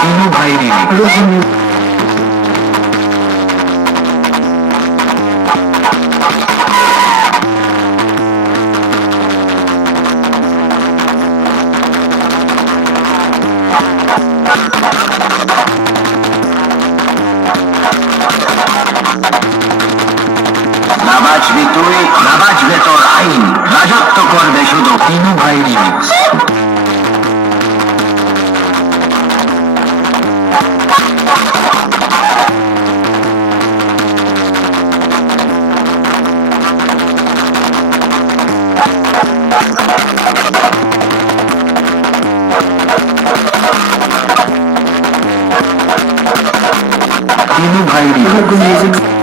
तीनों भाई रीमिक्स। না বাঁচবি তুই, না বাঁচবে তোর আইন, রাজত্ব করবে শুধু তিনু ভাই রিমিক্স। तीनों भाई रीमिक्स।